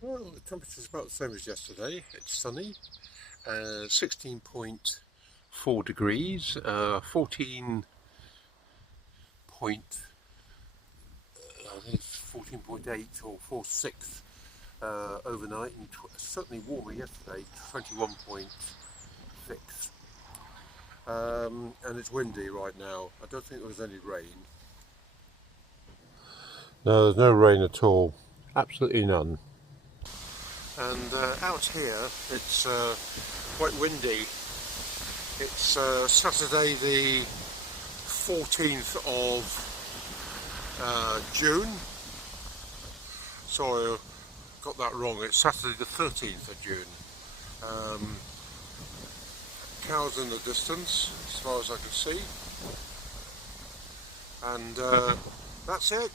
Well, the temperature's about the same as yesterday. It's sunny, 16.4 degrees, 14 point, I think it's 14.8 or 4.6 overnight, and certainly warmer yesterday, 21.6. And it's windy right now. I don't think there was any rain. No, there's no rain at all. Absolutely none. And out here, it's quite windy. It's Saturday the 14th of June. Sorry, I got that wrong. It's Saturday the 13th of June. Um, Cows in the distance, as far as I can see. And that's it.